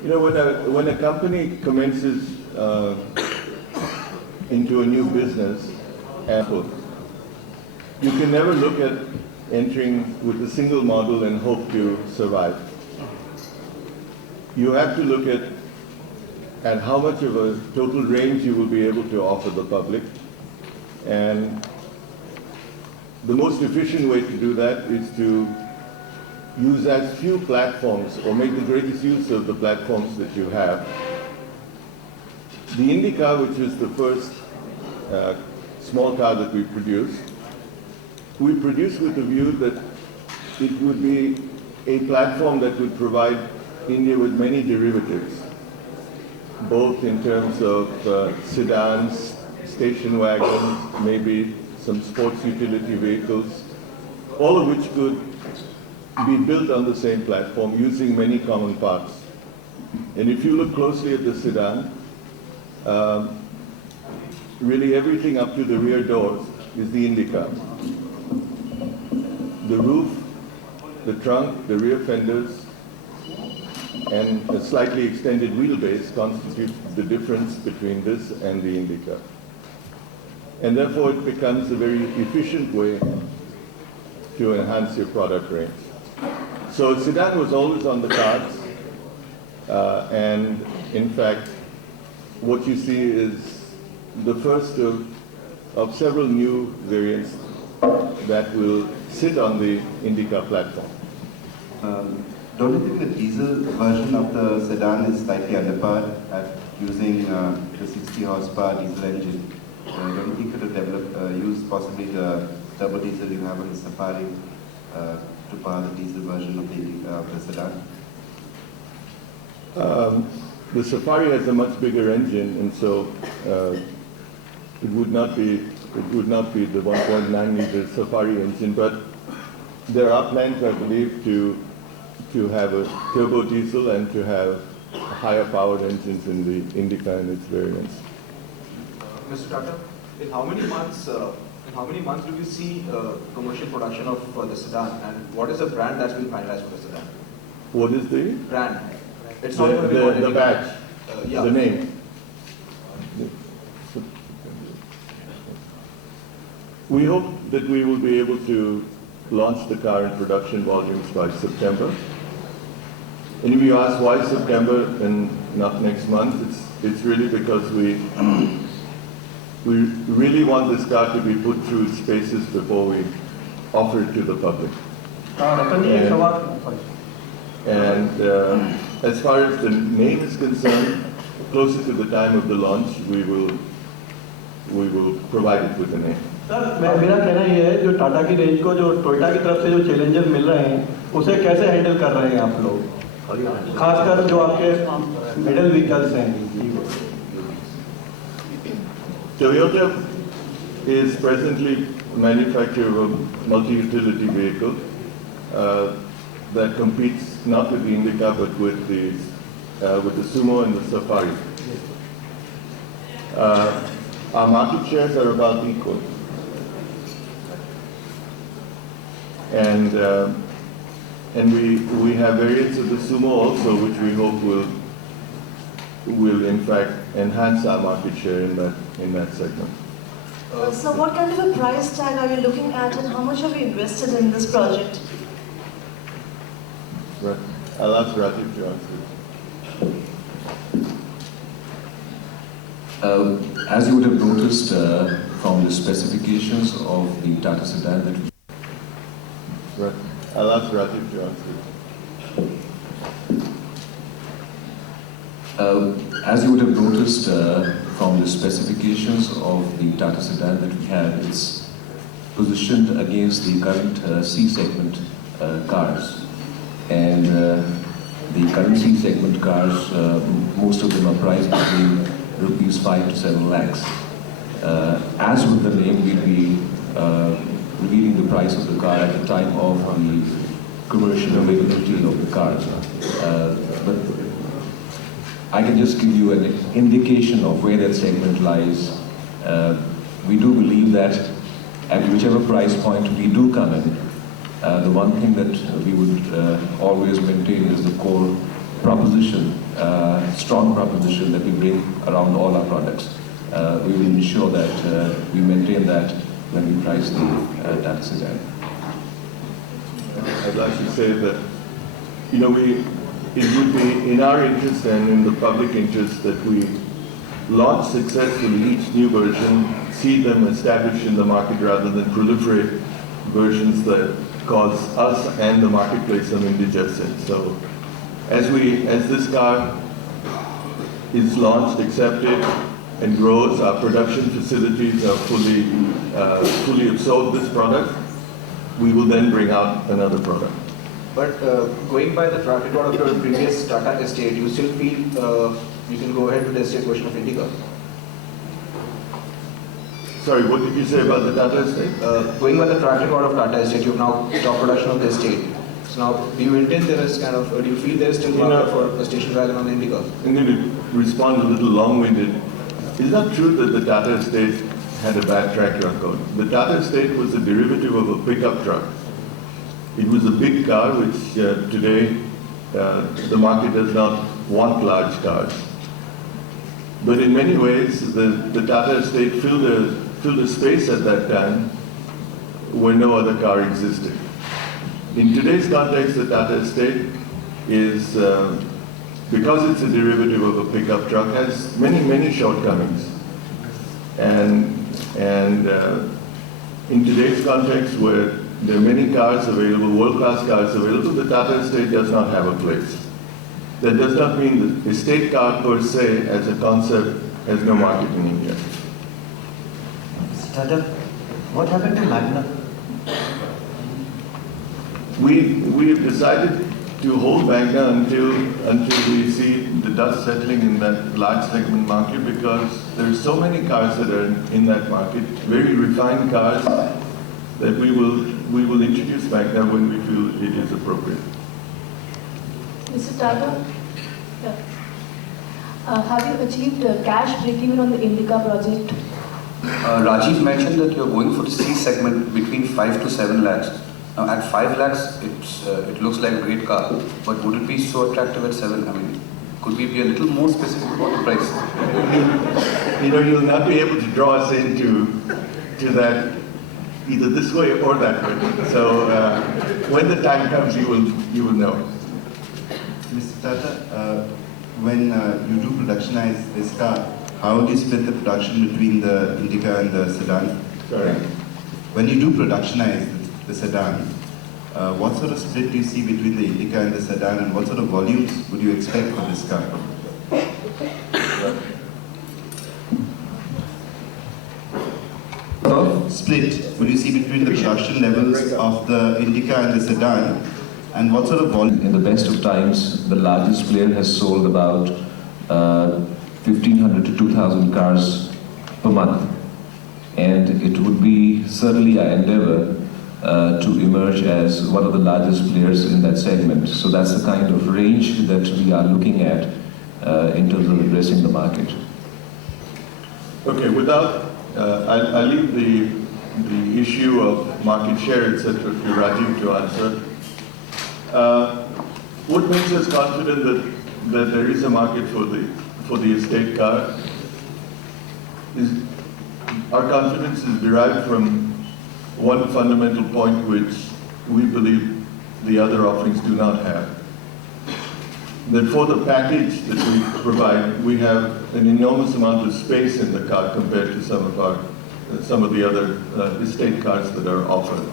You know, when a company commences into a new business, you can never look at entering with a single model and hope to survive. You have to look at how much of a total range you will be able to offer the public. And the most efficient way to do that is to use as few platforms or make the greatest use of the platforms that you have. The Indica, which is the first small car that we produced with the view that it would be a platform that would provide India with many derivatives, both in terms of sedans, station wagons, maybe some sports utility vehicles, all of which could be built on the same platform using many common parts. And if you look closely at the sedan, really everything up to the rear doors is the Indica. The roof, the trunk, the rear fenders, and a slightly extended wheelbase constitute the difference between this and the Indica. And therefore it becomes a very efficient way to enhance your product range. So sedan was always on the cards, and in fact what you see is the first of several new variants that will sit on the Indica platform. Don't you think the diesel version of the sedan is slightly underpowered at using the 60 horsepower diesel engine? Don't you think it would use possibly the turbo diesel you have on the Safari to power the diesel version of the sedan? The Safari has a much bigger engine, and so it would not be the 1.9 liter Safari engine, but there are plans, I believe, to have a turbo diesel and to have higher powered engines in the Indica and its variants. Mr. Tata, in how many months do we see commercial production of the sedan, and what is the brand that's been finalized for the sedan? What is the brand? It's not going to be called the badge, yeah. the name. We hope that we will be able to launch the car in production volumes by September. And if you ask why September and not next month, it's really because we really want this car to be put through its paces before we offer it to the public. And as far as the name is concerned, closer to the time of the launch, we will provide it with a name. Sir मेरा कहना ये है जो टाटा की range को जो Toyota की तरफ से जो चैलेंजर मिल रहे हैं उसे कैसे हैंडल कर रहे हैं आप लोग, खासकर जो आपके मिडिल व्हीकल्स हैं? Toyota is presently manufacturer of a multi-utility vehicle that competes not with the Indica but with the Sumo and the Safari. Our market shares are about equal. And we have variants of the Sumo also, which we hope will in fact enhance our market share in that segment. So what kind of a price tag are you looking at, and how much have you invested in this project? Right. I'll ask Ratan to answer. As you would have noticed from the specifications of the Tata sedan that we... Right. I'll ask Ratan to answer. As you would have noticed from the specifications of the Tata sedan that we have, it's positioned against the current C-segment cars. And the current C-segment cars, most of them are priced between rupees 5 to 7 lakhs. As with the name, we'll be revealing the price of the car at the time of the commercial availability of the car. But I can just give you an indication of where that segment lies. We do believe that at whichever price point we do come in, the one thing that we would always maintain is the core proposition, strong proposition that we bring around all our products. We will ensure that we maintain that when we price the Tata sedan. I'd like to say that, it would be in our interest and in the public interest that we launch successfully each new version, see them established in the market rather than proliferate versions that cause us and the marketplace some indigestion. So as this car is launched, accepted, and grows, our production facilities are fully absorb this product, we will then bring out another product. But going by the track record of your previous Tata estate, you still feel you can go ahead with the estate version of Indica? Sorry, what did you say about the Tata estate? Going by the track record of Tata estate, you've now stopped production of the estate. So now, do you maintain there is do you feel there is still market for a station wagon on the Indica? I'm going to respond a little long-winded. It's not true that the Tata estate had a bad track record. The Tata estate was a derivative of a pickup truck. It was a big car, which today the market does not want large cars. But in many ways, the Tata estate filled a space at that time where no other car existed. In today's context, the Tata estate is, because it's a derivative of a pickup truck, has many shortcomings. And in today's context, where there are many cars available, world-class cars available, the Tata estate does not have a place. That does not mean the estate car per se, as a concept, has no market in India. Mr. Tata, what happened to Magna? We have decided to hold Magna until we see the dust settling in that large segment market, because there are so many cars that are in that market, very refined cars, that we will introduce Magna when we feel it is appropriate. Mr. Tata, have you achieved cash break-even on the Indica project? Rajiv mentioned that you're going for the C segment between 5 to 7 lakhs. Now at 5 lakhs, it looks like a great car, but would it be so attractive at 7? I mean, could we be a little more specific about the price? You'll not be able to draw us into that either this way or that way. So when the time comes, you will know. Mr. Tata, when you do productionize this car, how do you split the production between the Indica and the sedan? Sorry? When you do productionize the sedan, what sort of split do you see between the Indica and the sedan, and what sort of volumes would you expect for this car? Split would you see between the production levels of the Indica and the sedan, and what sort of volume? In the best of times, the largest player has sold about 1,500 to 2,000 cars per month. And it would be certainly our endeavor to emerge as one of the largest players in that segment. So that's the kind of range that we are looking at in terms of addressing the market. Okay, I'll leave the issue of market share, etc., to Rajiv to answer. What makes us confident that there is a market for the estate car is our confidence is derived from one fundamental point which we believe the other offerings do not have. That for the package that we provide, we have an enormous amount of space in the car compared to some of the other estate cars that are offered.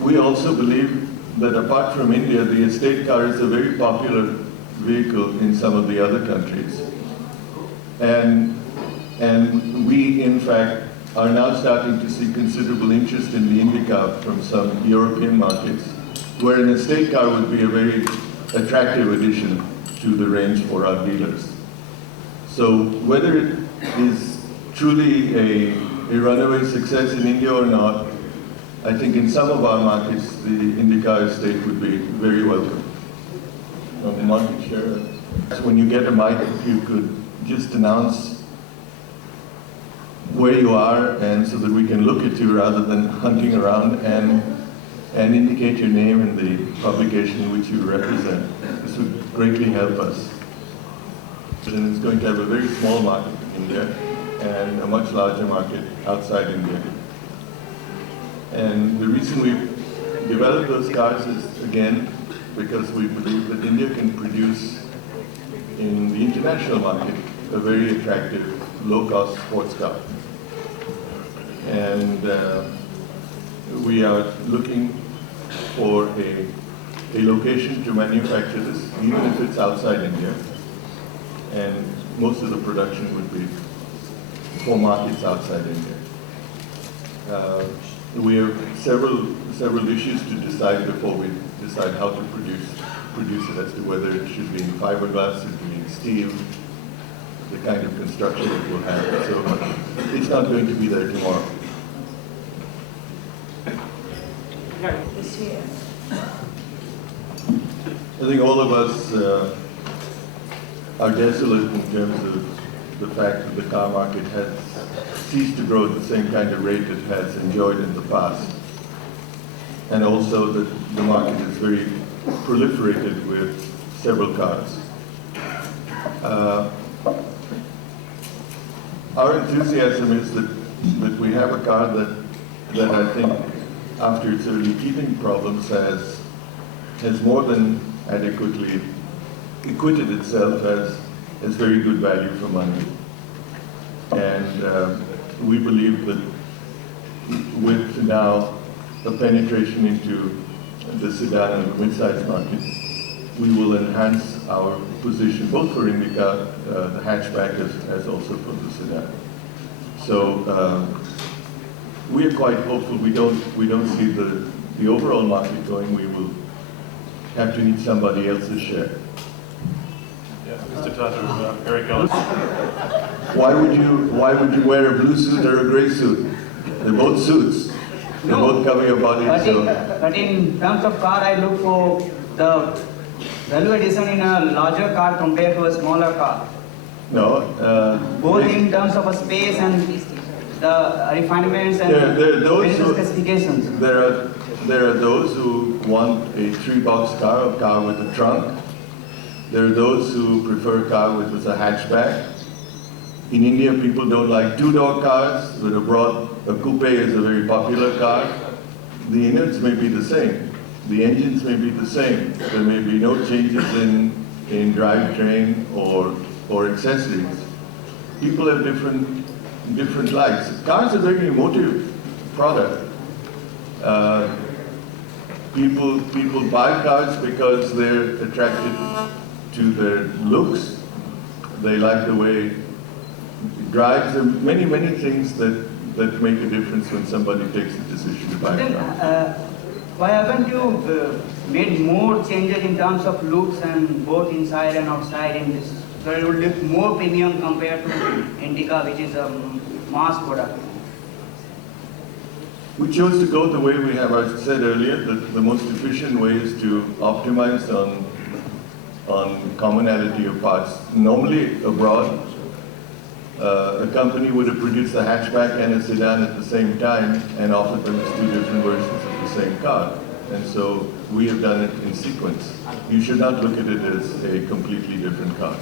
We also believe that apart from India, the estate car is a very popular vehicle in some of the other countries. And we, in fact, are now starting to see considerable interest in the Indica from some European markets, where an estate car would be a very attractive addition to the range for our dealers. So whether it is truly a runaway success in India or not, I think in some of our markets, the Indica estate would be very welcome. Market share. When you get a mic, if you could just announce where you are, and so that we can look at you rather than hunting around, and indicate your name and the publication which you represent. This would greatly help us. And it's going to have a very small market in India and a much larger market outside India. And the reason we developed those cars is, again, because we believe that India can produce in the international market a very attractive, low-cost sports car. And we are looking for a location to manufacture this, even if it's outside India. And most of the production would be for markets outside India. We have several issues to decide before we decide how to produce it, as to whether it should be in fiberglass, it should be in steel, the kind of construction it will have. So it's not going to be there tomorrow. This year. I think all of us are desolate in terms of the fact that the car market has ceased to grow at the same kind of rate it has enjoyed in the past. And also that the market is very proliferated with several cars. Our enthusiasm is that we have a car that I think, after its early teething problems, has more than adequately acquitted itself as very good value for money. And we believe that with now a penetration into the sedan and the mid-size market, we will enhance our position both for Indica, the hatchback, as also for the sedan. So we are quite hopeful. We don't see the overall market going. We will have to need somebody else's share. Yeah, Mr. Tata, Eric Ellis. Why would you wear a blue suit or a gray suit? They're both suits. They're both cover your body. But in terms of car, I look for the value addition in a larger car compared to a smaller car. No. Both in terms of a space and the refinements and those specifications. There are those who want a 3-box car, a car with a trunk. There are those who prefer a car with a hatchback. In India, people don't like 2-door cars, but abroad, a coupe is a very popular car. The innards may be the same. The engines may be the same. There may be no changes in drivetrain or accessories. People have different likes. Cars are a very emotive product. People buy cars because they're attracted to their looks. They like the way it drives. There are many things that make a difference when somebody takes a decision to buy a car. Why haven't you made more changes in terms of looks and both inside and outside in this? So it would look more premium compared to Indica, which is a mass product. We chose to go the way we have. I said earlier that the most efficient way is to optimize on commonality of parts. Normally abroad, a company would have produced a hatchback and a sedan at the same time and offered them as 2 different versions of the same car. And so we have done it in sequence. You should not look at it as a completely different car.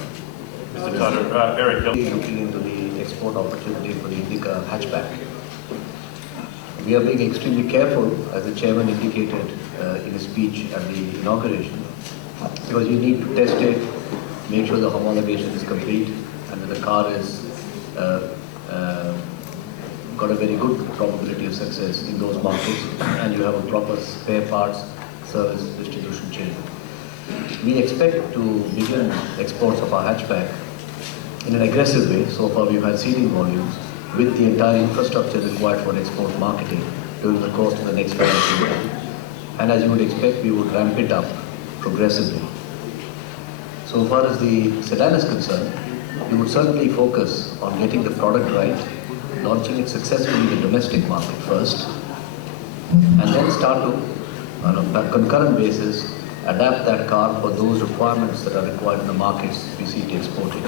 Mr. Tata, Eric Ellis. Looking into the export opportunity for the Indica hatchback. We are being extremely careful, as the chairman indicated in his speech at the inauguration, because you need to test it, make sure the homologation is complete, and that the car is got a very good probability of success in those markets, and you have a proper spare parts service distribution chain. We expect to begin exports of our hatchback in an aggressive way. So far we've had seeding volumes with the entire infrastructure required for export marketing during the course of the next financial year. And as you would expect, we would ramp it up progressively. So far as the sedan is concerned, we would certainly focus on getting the product right, launching it successfully in the domestic market first, and then start to, on a concurrent basis, adapt that car for those requirements that are required in the markets we seek to export it.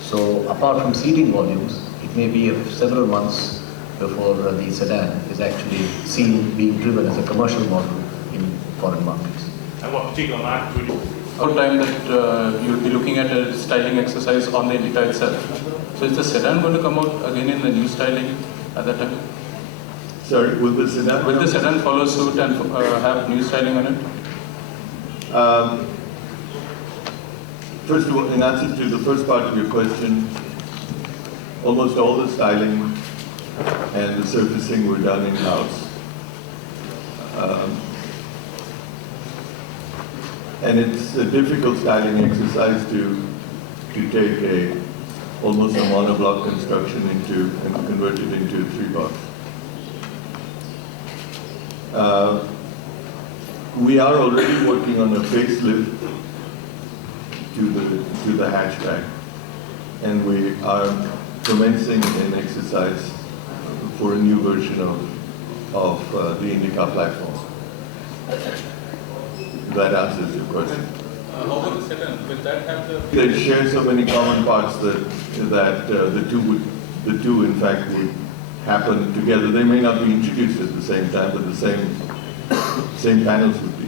So apart from seeding volumes, it may be several months before the sedan is actually seen being driven as a commercial model in foreign markets. And what particular market would you? whole time that you'll be looking at a styling exercise on the Indica itself. So is the sedan going to come out again in the new styling at that time? Sorry, will the sedan? Will the sedan follow suit and have new styling on it? First of all, in answer to the first part of your question, almost all the styling and the surfacing were done in-house. And it's a difficult styling exercise to take almost a monoblock construction and convert it into a 3-box. We are already working on a facelift to the hatchback, and we are commencing an exercise for a new version of the Indica platform. If that answers your question. How about the sedan? Will that have the... They share so many common parts that the two in fact would happen together. They may not be introduced at the same time, but the same panels would be